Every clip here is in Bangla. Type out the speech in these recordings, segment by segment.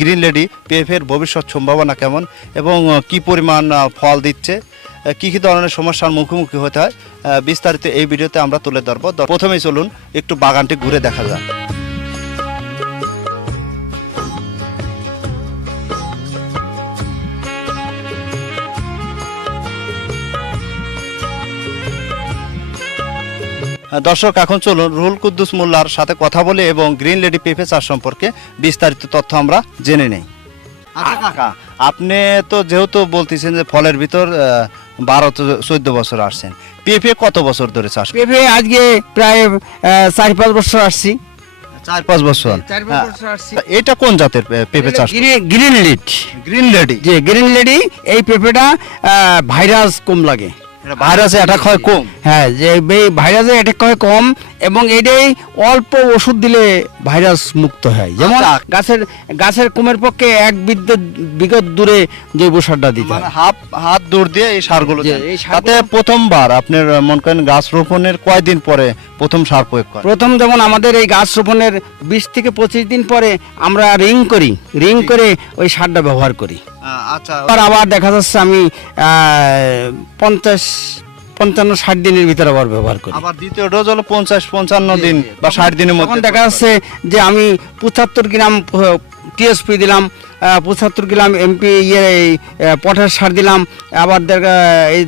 গ্রিন লেডি পেঁপের ভবিষ্যৎ সম্ভাবনা কেমন এবং কি পরিমাণ ফল দিচ্ছে, কি কি ধরনের সমস্যার মুখোমুখি হতে হয়, বিস্তারিত এই ভিডিওতে আমরা তুলে ধরবো। প্রথমেই চলুন একটু বাগানটি ঘুরে দেখা যাক। দর্শক, এখন চলুন রুহুল কুদ্দুস মোল্লার সাথে কথা বলি এবং গ্রিন লেডি পেঁপে চাষ সম্পর্কে বিস্তারিত তথ্য আমরা জেনে নেই। আচ্ছা কাকা, আপনি তো যেহেতু বলতেছেন যে ফলের ভিতর 12-14 বছর আসছেন, পেঁপে কত বছর ধরে চাষ? পেঁপে আজকে প্রায় 4-5 বছর আসছি। 4-5 বছর। 4-5 বছর আসছি। এটা কোন জাতের পেঁপে চাষ? Green lead. Green lady. যে গ্রিন লেডি এই পেঁপেটা ভাইরাস কম লাগে, ভাইরাসে অ্যাটাক হয় কম। হ্যাঁ, যে ভাইরাসে অ্যাটাক হয় কম এবং এটাই অল্প ওষুধ দিলে ভাইরাস মুক্ত হয়। যেমন গাছের কুমের পক্ষে 1 বিঘত দূরে জৈব সারটা দিতে হয়, হাত দূর দিয়ে এই সারগুলো দেন। এই সারগুলো- তাতে প্রথমবার আপনার মনে করেন গাছ রোপণের কয়দিন পরে প্রথম সার প্রয়োগ করেন? প্রথম যেমন আমাদের এই গাছ রোপণের 20 থেকে 25 দিন পরে আমরা রিং করে ওই সারটা ব্যবহার করি। আচ্ছা, আবার দেখা যাচ্ছে আমি 50-55-60 দিনের ভিতরে আবার ব্যবহার করি। আবার দ্বিতীয় ডোজ হলো 50-55 দিন বা 60 দিনের তখন মধ্যে। দেখা যাচ্ছে যে আমি 75 গ্রাম টিএসপি দিলাম, 75 গ্রাম এমপি পটাশ সার দিলাম, আবার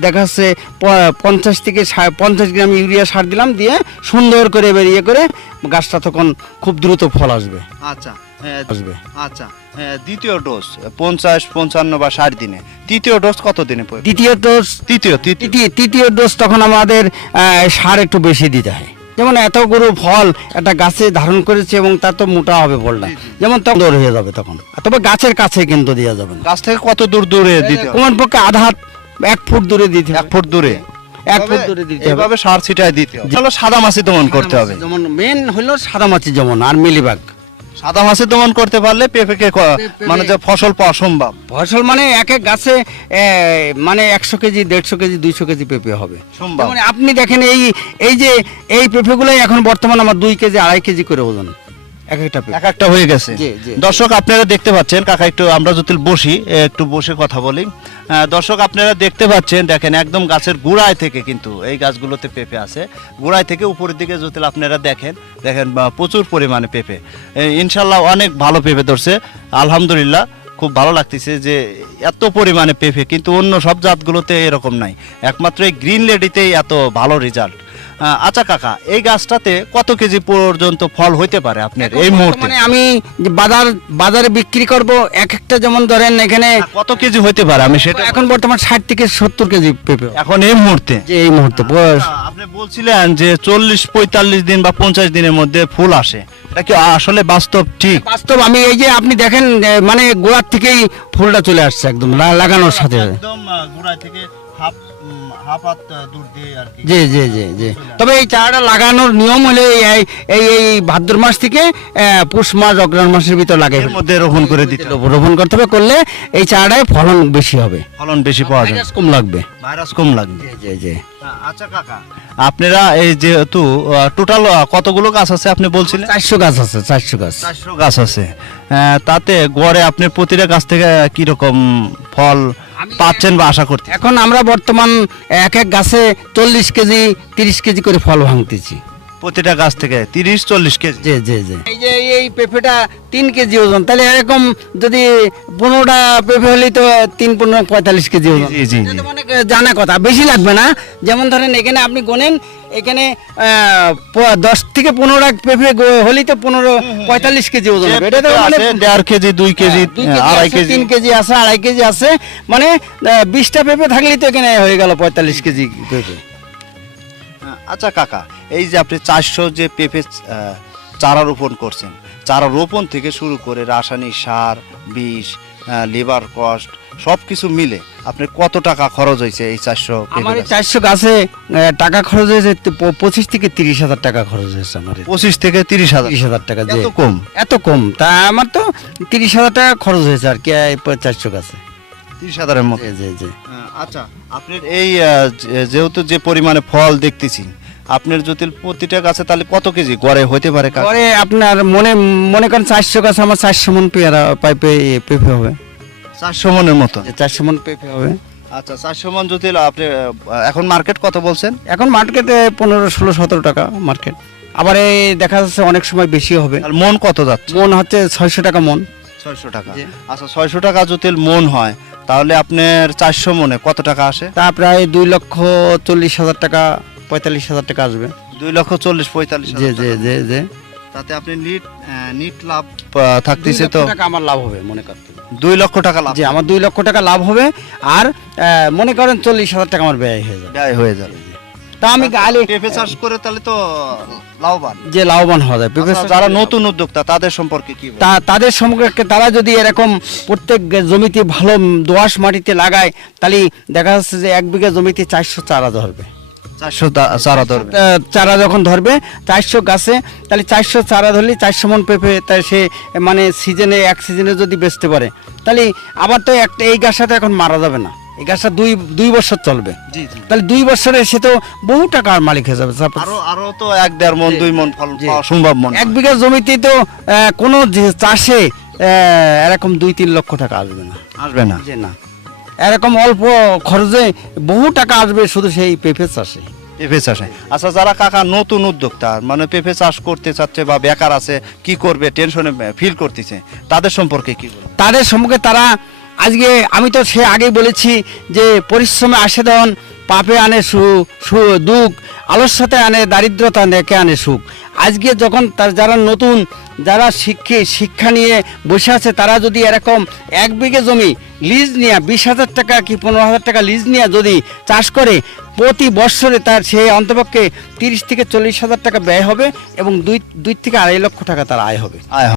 দেখা যাচ্ছে 50 থেকে 50 গ্রাম ইউরিয়া সার দিলাম, দিয়ে সুন্দর করে বেরিয়ে করে গাছটা তখন খুব দ্রুত ফল আসবে। আচ্ছা আসবে আচ্ছা, দ্বিতীয় ডোজ 50-55 বা 60 দিনে। তৃতীয় ডোজ কত দিনে প্রয়োগ? তৃতীয় ডোজ তখন আমাদের সার একটু বেশি দিতে হয়। যেমন এতগুলো ফল একটা গাছে ধারণ করেছে এবং তার তো মোটা হবে ফলটা, যেমন তখন দূর হয়ে যাবে তখন, তবে গাছের কাছে কিন্তু দেওয়া যাবে না। গাছ থেকে কত দূরে দিতে হবে? কোমর পক্ষে আধা 1 ফুট দূরে দিতে হবে। 1 ফুট দূরে। 1 ফুট দূরে দিতে হবে। এভাবে সার ছিটায় দিতে হবে। তাহলে সাদা মাছি দমন করতে হবে। যেমন মেন হলো সাদা মাছি যেমন, আর মিলিবাগ। সাদা মাছি দমন করতে পারলে পেঁপেকে মানে যে ফসল পাওয়া সম্ভব। ফসল মানে এক গাছে মানে 100 কেজি 150 কেজি 200 কেজি পেঁপে হবে সম্ভব। মানে আপনি দেখেন এই যে এই পেঁপেগুলোই এখন বর্তমান আমার 2 কেজি 2.5 কেজি করে ওজন এক একটা হয়ে গেছে। জি, জি। দর্শক, আপনারা দেখতে পাচ্ছেন, কাকা একটু আমরা যদি একটু বসে কথা বলি। দর্শক, আপনারা দেখতে পাচ্ছেন, দেখেন একদম গাছের গোড়ায় থেকে কিন্তু এই গাছগুলোতে পেঁপে আছে। গোড়ায় থেকে উপরের দিকে যদি আপনারা দেখেন প্রচুর পরিমাণে পেঁপে। ইনশাল্লাহ অনেক ভালো পেঁপে ধরছে, আলহামদুলিল্লাহ। খুব ভালো লাগতেছে যে এত পরিমাণে পেঁপে, কিন্তু অন্য সব জাতগুলোতে এরকম নাই, একমাত্র এই গ্রিন লেডিতেই এত ভালো রেজাল্ট। আচ্ছা কাকা, এই গাছটাতে কত কেজি পর্যন্ত ফল হইতে পারে আপনার এই মুহূর্তে? মানে আমি বাজারে বিক্রি করব একটা, যেমন ধরেন এখানে কত কেজি হইতে পারে আমি সেটা এখন বর্তমান 60 থেকে 70 কেজি পেঁপে এখন এই মুহূর্তে। যে এই মুহূর্তে আপনি বলছিলেন যে 40-45 দিন বা 50 দিনের মধ্যে ফুল আসে, এটা কি আসলে বাস্তব? ঠিক বাস্তব। আমি এই যে আপনি দেখেন মানে গোড়ার থেকেই ফুলটা চলে আসছে একদম লাগানোর সাথে, একদম গোড়া থেকে হাফ হাত দূর দিয়ে আর কি। জি জি জি জি। তবে এই চারাটা লাগানোর নিয়ম হলে এই ভাদ্র মাস থেকে পুষ মাস অগ্রহায়ণ মাসের ভিতর লাগাই এর মধ্যে রোপণ করে দিতে হবে। রোপণ করতে হবে, করলে এই চারাটায় ফলন বেশি হবে, ফলন বেশি পাওয়া যাবে, ভাইরাস কম লাগবে। ভাইরাস কম লাগবে। জি জি জি। আচ্ছা কাকা, আপনারা এই যেহেতু টোটাল কতগুলো গাছ আছে আপনি বলছিলেন? 400 গাছ আছে। 400 গাছ। 400 গাছ আছে। তাতে গড়ে আপনি প্রতিটা গাছ থেকে কি রকম ফল পাচ্ছেন বা আশা করতে? এখন আমরা বর্তমান এক গাছে 40 কেজি 30 কেজি করে ফল ভাঙতেছি প্রতিটা গাছ থেকে 30-40 কেজি। জি জি জি। এই যে এই পেঁপেটা 3 কেজি ওজন, তাহলে এরকম যদি 15টা পেঁপে হলেই তো 3-15 45 কেজি ওজন। জি জি এটা তো মানে জানা কথা, বেশি লাগবে না। যেমন ধরেন এখানে আপনি গোনেন, এখানে 10 থেকে 15টা পেঁপে হলেই তো 45 কেজি ওজন হবে। এটা তো মানে 1.5 কেজি 2 কেজি 2.5 কেজি 3 কেজি আছে, 2.5 কেজি আছে, মানে 20টা পেঁপে থাকলেই তো এখানে হয়ে গেল 45 কেজি পেঁপে। আচ্ছা কাকা, এই যে আপনি 400 যে পেঁপে চারা রোপণ করছেন, চারা রোপণ থেকে শুরু করে রাসায়নিক সার, বিষ, লেবার কস্ট সবকিছু মিলে আপনার কত টাকা খরচ হয়েছে এই 400 আমার 400 গাছে টাকা খরচ হয়েছে 25 থেকে 30 হাজার টাকা খরচ হয়েছে আমার। 25 থেকে 30,000 টাকা। এত কম? এত কম? তা আমার তো 30 হাজার টাকা খরচ হয়েছে আর কি 400 গাছে। 30,000 এর মতো। জি জি জি। আচ্ছা, আপনার এই যেহেতু যে পরিমাণে ফল দেখতেছি, আপনার যদি প্রতিটা গাছে তাহলে কত কেজি গড়ে হইতে পারে কাকা? পরে আপনার মনে করেন 400 গাছ আমার 400 মন পেঁপে হবে, 400 মনের মতো। 400 মন পেঁপে হবে। আচ্ছা 400 মন যদি আপনি এখন মার্কেট কত বলছেন? এখন মার্কেটে 15, 16, 17 টাকা মার্কেট। আবার এই দেখা যাচ্ছে অনেক সময় বেশি হবে। আর মন কত যাচ্ছে? মন হচ্ছে 600 টাকা মন। 600 টাকা। জি। আচ্ছা 600 টাকা যদি মন হয় তাহলে আপনার 400 মনে কত টাকা আসে? তা প্রায় 2,40,000 টাকা, 45,000 টাকা আসবে। 2,40,000-45,000 জি জি টাকা। জি জি। তাতে আপনি নিট লাভ থাকতেছে 2 তো লক্ষ টাকা আমার লাভ হবে মনে করতে। 2 লক্ষ টাকা লাভ জি, আমার 2 লক্ষ টাকা লাভ হবে। আর মনে করেন 40,000 টাকা আমার ব্যয় হয়ে যাবে। ব্যয় হয়ে যাবে। তা আমি গালি পেঁপে চাষ করে তাহলে তো লাভবান। যে লাভবান হওয়া যায় পেঁপে আচ্ছা, চাষ যারা করে নতুন উদ্যোক্তা তাদের সম্পর্কে কি বলবেন? তাদের সম্পর্কে তারা যদি এরকম প্রত্যেক জমিতে ভালো দোআঁশ মাটিতে লাগায়, তাহলে দেখা যাচ্ছে যে 1 বিঘা জমিতে 400 চারা ধরবে। 400 চারা ধরবে। চারা যখন ধরবে 400 গাছে, তাহলে 400 চারা ধরলে 400 মন পেঁপে, তাই সে মানে এক সিজনে যদি বেচতে পারে, তাহলে আবার তো একটা এই গাছটা তো এখন মারা যাবে না, এই গাছটা দুই বছর চলবে। জি জি। তাহলে 2 বছরে সে তো বহু টাকার মালিক হয়ে যাবে। আরো তো 1-1.5 মন জি। 2 মন ফল জি। পাওয়া সম্ভব মন। 1 বিঘা জমিতে তো কোনো চাষে এরকম 2-3 লক্ষ টাকা আসবে না। আসবে না। যে না, এরকম অল্প খরচে বহু টাকা আসবে শুধু সেই পেঁপে চাষে। পেঁপে চাষে। আচ্ছা যারা কাকা নতুন উদ্যোক্তা মানে পেঁপে চাষ করতে চাচ্ছে বা বেকার আছে, কি করবে টেনশনে ফিল করতেছে, তাদের সম্পর্কে কি বলবেন? তাদের সম্মুখে তারা আজকে আমি তো সে আগেই বলেছি যে পরিশ্রমে আসে ধন, পাপে আনে দুঃখ, আলস্যতে আনে দারিদ্রতা, ডেকে আনে সুখ। আজকে যখন যারা নতুন, যারা শিক্ষা নিয়ে বসে আছে, তারা যদি এরকম 1 বিঘে জমি লিজ নিয়ে 20,000 টাকা কি 15,000 টাকা লিজ নিয়ে যদি চাষ করে, প্রতি বৎসরে তার সে অন্তপক্ষে 30 থেকে 40,000 টাকা ব্যয় হবে এবং 2 থেকে 2.5 লক্ষ টাকা তার আয় হবে। আয়